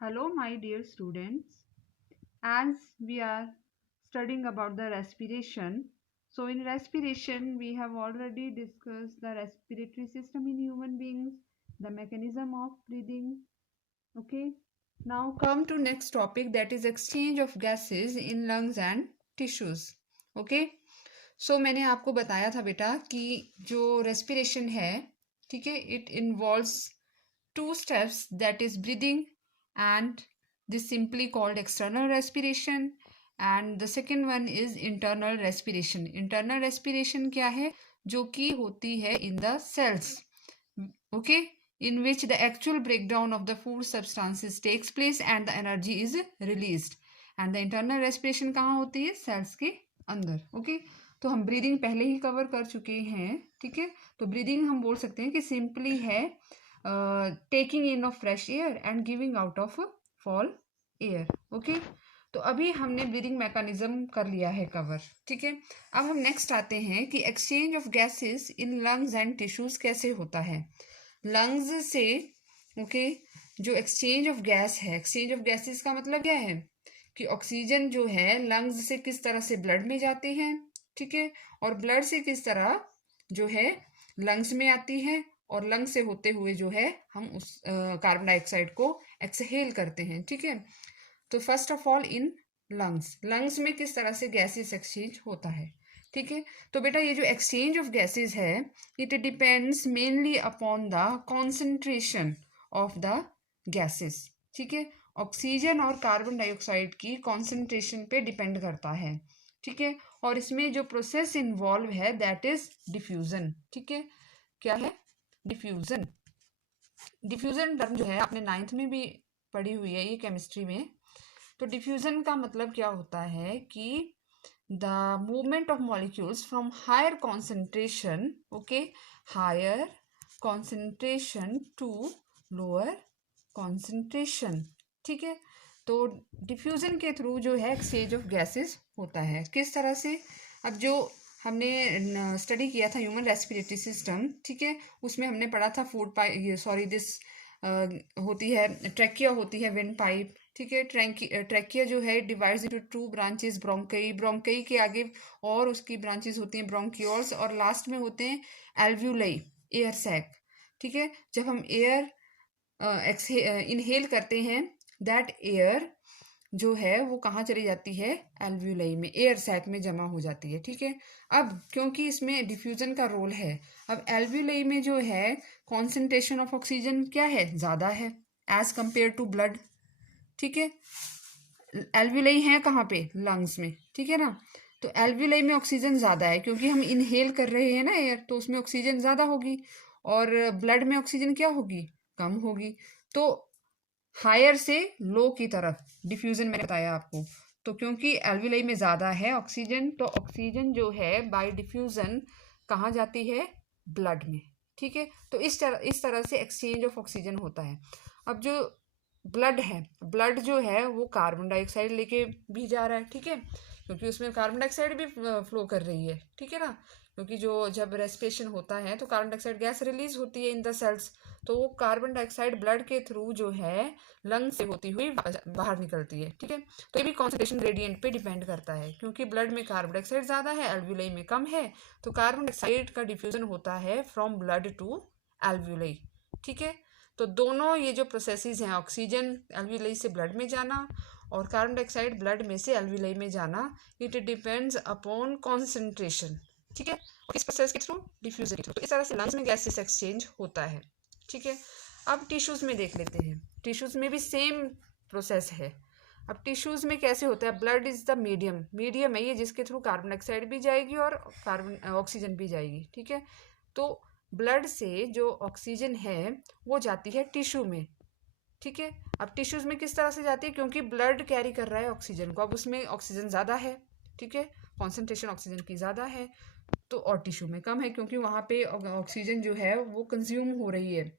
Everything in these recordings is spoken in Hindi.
Hello, my dear students. As we are studying about the respiration, so in respiration, we have already discussed the respiratory system in human beings, the mechanism of breathing. Okay, now come to next topic, that is exchange of gases in lungs and tissues. Okay, so मैंने आपको बताया था बेटा कि जो respiration है, ठीक है, it involves two steps, that is breathing, and this simply called external respiration, and the second one is internal respiration. Internal respiration क्या है? जो कि होती है in the cells, okay, in which the actual breakdown of the food substances takes place and the energy is released. And the internal respiration कहाँ होती है? cells के अंदर. okay, तो हम ब्रीदिंग पहले ही कवर कर चुके हैं. ठीक है, तो ब्रीदिंग हम बोल सकते हैं कि सिंपली है taking in of fresh air and giving out of fall air. Okay, तो अभी हमने ब्रीदिंग मैकेनिज्म कर लिया है कवर. ठीक है, अब हम नेक्स्ट आते हैं कि exchange of gases in lungs and tissues कैसे होता है. लंग्स से ओके, जो एक्सचेंज ऑफ गैस है, एक्सचेंज ऑफ गैसेस का मतलब क्या है कि ऑक्सीजन जो है लंग्स से किस तरह से ब्लड में जाते हैं. ठीक है, और ब्लड से किस तरह जो है लंग्स में आती है, और लंग्स से होते हुए जो है हम उस कार्बन डाइऑक्साइड को एक्सहेल करते हैं. ठीक है, तो first of all in lungs में किस तरह से गैसेस एक्सचेंज होता है. ठीक है, तो बेटा ये जो एक्सचेंज ऑफ गैसेस है, it depends mainly upon the concentration of the gases. ठीक है, ऑक्सीजन और कार्बन डाइऑक्साइड की कॉन्सेंट्रेशन पे डिपेंड करता है. ठीक है, और इसमें जो प्रोसेस इन्वॉल्व है दैट इज डिफ्यूजन. ठीक है, क्या है? डिफ्यूजन. डिफ्यूजन टर्म जो है आपने 9th में भी पढ़ी हुई है ये केमिस्ट्री में. तो डिफ्यूजन का मतलब क्या होता है कि the movement of molecules from higher concentration, okay, higher concentration to lower concentration. ठीक है, तो डिफ्यूजन के थ्रू जो है एक्सचेंज ऑफ गैसेस होता है. किस तरह से? अब जो हमने स्टडी किया था ह्यूमन रेस्पिरेटरी सिस्टम, ठीक है, उसमें हमने पढ़ा था फूड पाइप, सॉरी दिस होती है ट्रैकिया, होती है विंड पाइप. ठीक है, ट्रैकिया जो है डिवाइड्स इनटू 2 ब्रांचेस, ब्रोंकई, ब्रोंकई के आगे और उसकी ब्रांचेस होती हैं ब्रोंक्यूल्स, और लास्ट में होते हैं एल्व्यूलाई, एयर सैक. ठीक है, जब हम एयर इनहेल करते हैं, दैट एयर जो है वो कहाँ चली जाती है? एल्व्यूलाई में, एयर सैक में जमा हो जाती है. ठीक है, अब क्योंकि इसमें डिफ्यूजन का रोल है, अब एल्व्यूलाई में जो है कॉन्सेंट्रेशन ऑफ ऑक्सीजन क्या है? ज़्यादा है एज कंपेयर टू ब्लड. ठीक है, एल्व्यूलाई है कहाँ पे? लंग्स में. ठीक है ना, तो एल्व्यूलाई में ऑक्सीजन ज़्यादा है क्योंकि हम इनहेल कर रहे हैं ना एयर, तो उसमें ऑक्सीजन ज़्यादा होगी, और ब्लड में ऑक्सीजन क्या होगी? कम होगी. तो हायर से लो की तरफ डिफ्यूजन मैंने बताया आपको. तो क्योंकि एल्विलाई में ज़्यादा है ऑक्सीजन, तो ऑक्सीजन जो है बाय डिफ्यूजन कहाँ जाती है? ब्लड में. ठीक है, तो इस तरह से एक्सचेंज ऑफ ऑक्सीजन होता है. अब जो ब्लड है, ब्लड जो है वो कार्बन डाइऑक्साइड लेके भी जा रहा है. ठीक है, क्योंकि उसमें कार्बन डाइऑक्साइड भी फ्लो कर रही है. ठीक है ना, क्योंकि जो जब रेस्पिरेशन होता है तो कार्बन डाइऑक्साइड गैस रिलीज होती है इन द सेल्स, तो वो कार्बन डाइऑक्साइड ब्लड के थ्रू जो है लंग से होती हुई बाहर निकलती है. ठीक है, तो ये भी कॉन्सेंट्रेशन ग्रेडियंट पे डिपेंड करता है, क्योंकि ब्लड में कार्बन डाइऑक्साइड ज़्यादा है, एल्व्यूलाई में कम है, तो कार्बन डाइऑक्साइड का डिफ्यूजन होता है फ्रॉम ब्लड टू एल्व्यूलाई. ठीक है, तो दोनों ये जो प्रोसेसेस हैं, ऑक्सीजन एल्व्यूलाई से ब्लड में जाना और कार्बन डाइऑक्साइड ब्लड में से एल्व्यूलाई में जाना, इट डिपेंड्स अपॉन कॉन्सेंट्रेशन. ठीक है, किस प्रोसेस के थ्रू? डिफ्यूजन के थ्रू. तो इस तरह से लंग्स में गैसेस एक्सचेंज होता है. ठीक है, अब टिश्यूज में देख लेते हैं. टिश्यूज में भी सेम प्रोसेस है. अब टिश्यूज में कैसे होता है? ब्लड इज द मीडियम है ये, जिसके थ्रू कार्बन डाइऑक्साइड भी जाएगी और कार्बन ऑक्सीजन भी जाएगी. ठीक है, तो ब्लड से जो ऑक्सीजन है वो जाती है टिश्यू में. ठीक है, अब टिश्यूज में किस तरह से जाती है? क्योंकि ब्लड कैरी कर रहा है ऑक्सीजन को, अब उसमें ऑक्सीजन ज़्यादा है. ठीक है, कॉन्सेंट्रेशन ऑक्सीजन की ज़्यादा है, तो और टिश्यू में कम है क्योंकि वहाँ पे ऑक्सीजन जो है वो कंज्यूम हो रही है.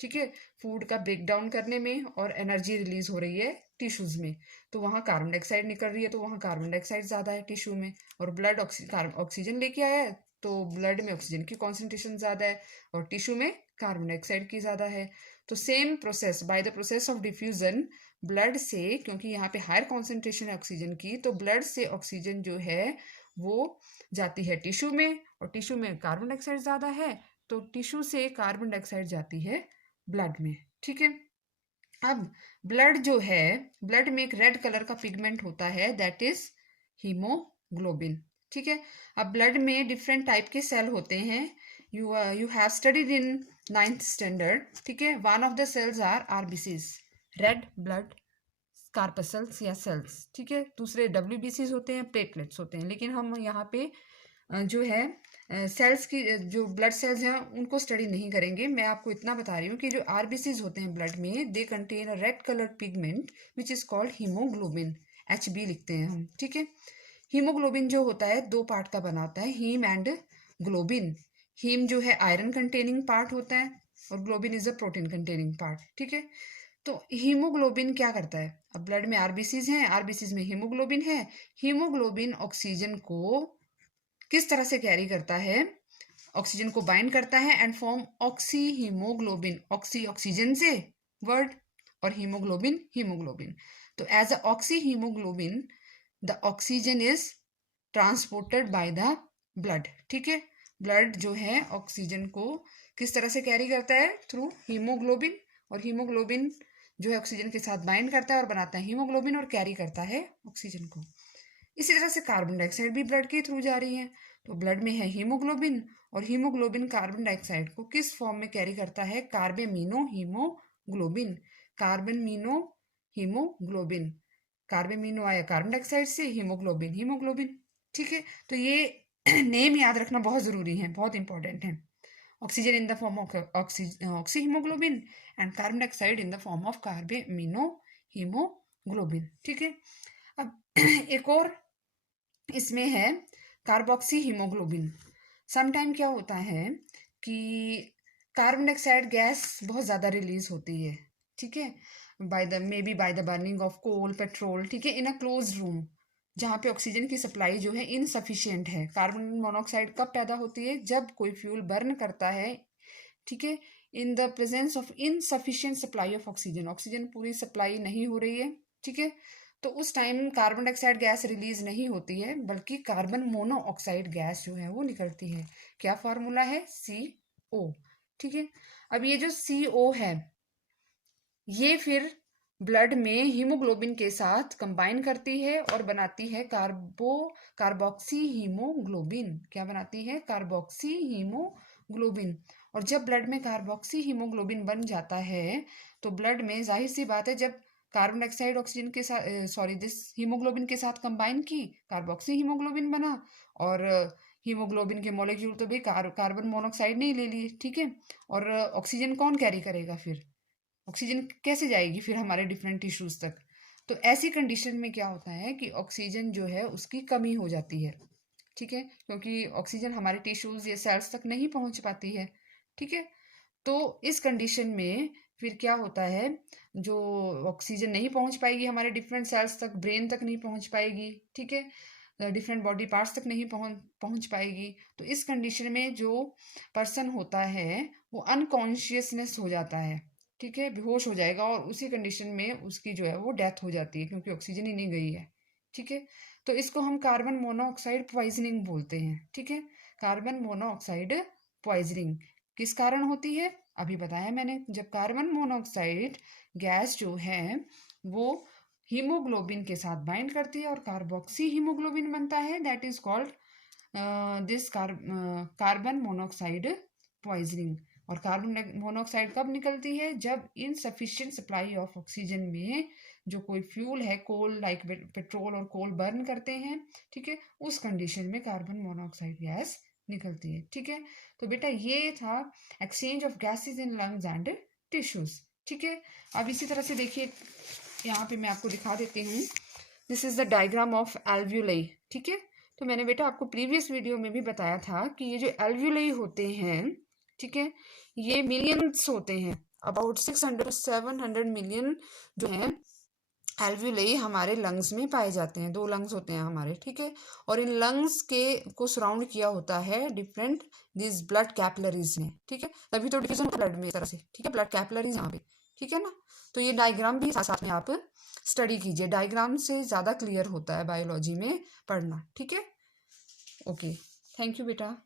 ठीक है, फूड का ब्रेक डाउन करने में, और एनर्जी रिलीज हो रही है टिश्यूज में, तो वहाँ कार्बन डाइऑक्साइड निकल रही है, तो वहाँ कार्बन डाइऑक्साइड ज़्यादा है टिश्यू में, और ब्लड ऑक्सीजन लेके आया है, तो ब्लड में ऑक्सीजन की कॉन्सेंट्रेशन ज़्यादा है और टिश्यू में कार्बन डाइऑक्साइड की ज़्यादा है. तो same process, by the process of diffusion, blood से, क्योंकि यहाँ पे हायर कॉन्सेंट्रेशन है ऑक्सीजन की, तो ब्लड से ऑक्सीजन जो है वो जाती है टिश्यू में, और टिश्यू में कार्बन डाइऑक्साइड ज़्यादा है, तो टिश्यू से कार्बन डाइऑक्साइड जाती है ब्लड में। ठीक है। अब ब्लड जो है, ब्लड में एक रेड कलर का पिगमेंट होता है, दैट इज हीमोग्लोबिन। ठीक है। अब ब्लड में डिफरेंट टाइप के सेल होते हैं, you have studied in 9th standard. ठीक है। One of the cells are RBCs, red blood corpuscles या सेल्स। ठीक है। दूसरे डब्ल्यूबीसीज होते हैं, प्लेटलेट्स होते हैं। लेकिन हम यहाँ पे जो है सेल्स की, जो ब्लड सेल्स हैं उनको स्टडी नहीं करेंगे। मैं आपको इतना बता रही हूँ कि जो आरबीसीज होते हैं ब्लड में, they contain a red coloured pigment which is called haemoglobin, HB लिखते हैं हम। ठीक है। हीमोग्लोबिन जो होता है दो पार्ट का बना होता है, हीम एंड ग्लोबिन। हीम जो है आयरन कंटेनिंग पार्ट होता है, और globin is a protein containing part. ठीक है। तो हीमोग्लोबिन क्या करता है, अब ब्लड में आरबीसीज हैं, आरबीसीज में हीमोग्लोबिन है। हीमोग्लोबिन ऑक्सीजन को किस तरह से कैरी करता है, ऑक्सीजन को बाइंड करता है and form oxy haemoglobin. Oxy oxygen से वर्ड, और हीमोग्लोबिन हीमोग्लोबिन। तो as a oxy haemoglobin the oxygen is transported by the blood. ठीक है। ब्लड जो है ऑक्सीजन को किस तरह से कैरी करता है, थ्रू हीमोग्लोबिन, और हीमोग्लोबिन जो है ऑक्सीजन के साथ बाइंड करता है और बनाता है हीमोग्लोबिन और कैरी करता है ऑक्सीजन को। इसी तरह से कार्बन डाइऑक्साइड भी ब्लड के थ्रू जा रही है। तो ब्लड में है हीमोग्लोबिन, और हीमोग्लोबिन कार्बन डाइऑक्साइड को किस फॉर्म में कैरी करता है, कार्बेमिनो हीमोग्लोबिन। कार्बेमिनो हीमोग्लोबिन, कार्बेमिनो आया कार्बन डाइऑक्साइड से, हीमोग्लोबिन हीमोग्लोबिन। ठीक है। तो ये नेम याद रखना बहुत ज़रूरी है, बहुत इंपॉर्टेंट है। Oxygen in the form of oxyhaemoglobin and carbon dioxide in the form of carbaminohaemoglobin. ठीक है। अब एक और इसमें है कार्बोक्सी हीमोग्लोबिन। समटाइम क्या होता है कि कार्बन डाइऑक्साइड गैस बहुत ज़्यादा रिलीज होती है। ठीक है। By the maybe by the burning of coal petrol. ठीक है। इन अ क्लोज रूम, जहाँ पे ऑक्सीजन की सप्लाई जो है इनसफिशियंट है। कार्बन मोनोऑक्साइड कब पैदा होती है, जब कोई फ्यूल बर्न करता है। ठीक है। In the presence of insufficient supply of oxygen, oxygen पूरी सप्लाई नहीं हो रही है। ठीक है। तो उस time carbon dioxide gas release नहीं होती है, बल्कि कार्बन मोनोऑक्साइड गैस जो है वो निकलती है। क्या फॉर्मूला है, CO। ठीक है। अब ये जो CO है, ये फिर ब्लड में हीमोग्लोबिन के साथ कंबाइन करती है और बनाती है कार्बोक्सी हीमोग्लोबिन। क्या बनाती है, कार्बोक्सी हीमोग्लोबिन। और जब ब्लड में कार्बोक्सी हीमोग्लोबिन बन जाता है, तो ब्लड में जाहिर सी बात है, जब कार्बन डाइऑक्साइड ऑक्सीजन के साथ, सॉरी, दिस हीमोग्लोबिन के साथ कंबाइन की, कार्बोक्सी हीमोग्लोबिन बना। और हीमोग्लोबिन के मॉलिक्यूल तो भाई कार्बन मोनोऑक्साइड नहीं ले लिए। ठीक है। और ऑक्सीजन कौन कैरी करेगा, फिर ऑक्सीजन कैसे जाएगी फिर हमारे डिफरेंट टिश्यूज तक। तो ऐसी कंडीशन में क्या होता है कि ऑक्सीजन जो है उसकी कमी हो जाती है। ठीक है। क्योंकि ऑक्सीजन हमारे टिश्यूज या सेल्स तक नहीं पहुंच पाती है। ठीक है। तो इस कंडीशन में फिर क्या होता है, जो ऑक्सीजन नहीं पहुंच पाएगी हमारे डिफरेंट सेल्स तक, ब्रेन तक नहीं पहुंच पाएगी। ठीक है। डिफरेंट बॉडी पार्ट्स तक नहीं पहुंच पाएगी। तो इस कंडीशन में जो पर्सन होता है वो अनकॉन्शियसनेस हो जाता है। ठीक है। बेहोश हो जाएगा, और उसी कंडीशन में उसकी जो है वो डेथ हो जाती है, क्योंकि ऑक्सीजन ही नहीं गई है। ठीक है। तो इसको हम कार्बन मोनोऑक्साइड पॉइजनिंग बोलते हैं। ठीक है। कार्बन मोनोऑक्साइड पॉइजनिंग किस कारण होती है, अभी बताया मैंने। जब कार्बन मोनोऑक्साइड गैस जो है वो हीमोग्लोबिन के साथ बाइंड करती है और कार्बोक्सी हीमोग्लोबिन बनता है, that is called this carbon monoxide poisoning. और कार्बन मोनोऑक्साइड कब निकलती है, जब इनसफिशिएंट सप्लाई ऑफ ऑक्सीजन में जो कोई फ्यूल है, कोल लाइक पेट्रोल और कोल बर्न करते हैं। ठीक है। उस कंडीशन में कार्बन मोनोऑक्साइड गैस निकलती है। ठीक है। तो बेटा ये था exchange of gases in lungs and tissues. ठीक है। अब इसी तरह से देखिए, यहाँ पे मैं आपको दिखा देती हूँ, this is the diagram of alveoli. ठीक है। तो मैंने बेटा आपको प्रीवियस वीडियो में भी बताया था कि ये जो एल्व्यूलाई होते हैं, ठीक है, ये मिलियंस होते हैं, अबाउट 600 to 700 मिलियन जो है एल्व्यूलाई हमारे लंग्स में पाए जाते हैं। 2 लंग्स होते हैं हमारे। ठीक है। और इन लंग्स के को सराउंड किया होता है डिफरेंट दिस ब्लड कैपिलरीज ने। ठीक है। तभी तो डिवीजन होता है ब्लड में इस तरह से। ठीक है। ब्लड कैपिलरीज यहाँ पे। ठीक है ना। तो ये डायग्राम भी साथ साथ में आप स्टडी कीजिए, डायग्राम से ज़्यादा क्लियर होता है बायोलॉजी में पढ़ना, ठीक है। ओके, थैंक यू बेटा।